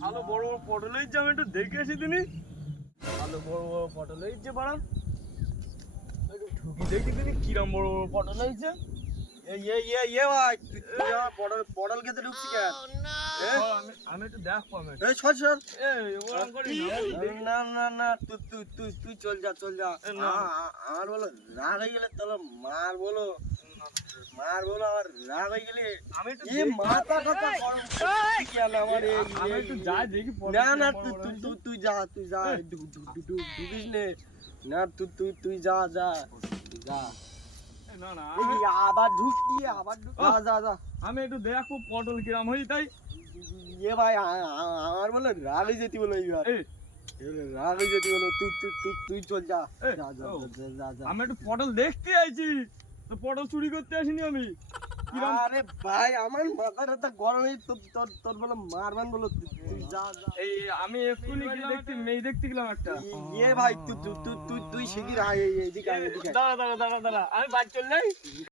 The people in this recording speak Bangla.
ভালো বড় বড় পটল হয়েছে, আমি একটু দেখে আসি দিনি। ভালো বড় বড় পটল হয়েছে বাড়া, একটু ঢুকি দেখি দিনি কিরম বড় বড় পটল হয়েছে। ভাই তুই আমার পটল খেতে ঢুকছি কেন? আমি একটু দেখবো, আমি এই সর সর। ওরকম করি না না না তুই তুই তুই তুই চল যা চল যা। না। আমার বলো রাগ হয়ে গেলে তাহলে মার বলো আমার রাগ হয়ে গেলে আমি একটু এ মাথা টাথা গরম করছিস কেন আমার এই আমি একটু যাই দেখি পটল না না কিরম বড় তুই বড় তুই হয়েছে। তুই যা ঢুকিস নে না তুই যা যা তুই যা। না না এই আবার ঢুকতি আবার যা যা। আমি একটু দেখবো পটল কিরম হয়েছে তাই। ভাই আমার বলে রাগ হয়ে যেতি বলো এইবার এই রাগ হয়ে যেতি বলো তুই চল যা এই, যা যা ও, যা, যা যা। আমি একটু পটল দেখতে আইছি, তো পটল চুরি করতে আসিনি আমি। কিরম আরে ভাই আমার মাথা টাথা গরম হয়ে তোর বলো মারবেন বলো তুই যা যা। এই আমি এক্ষুনি গিয়ে দেখতে মেয়ে দেখতে গেলাম একটা। ভাই তুই শিগগির আয় এদিকে আয় এদিকে আয়। দাঁড়া দাঁড়া দাঁড়া দাঁড়া, আমি বাড়ি চলে যাই।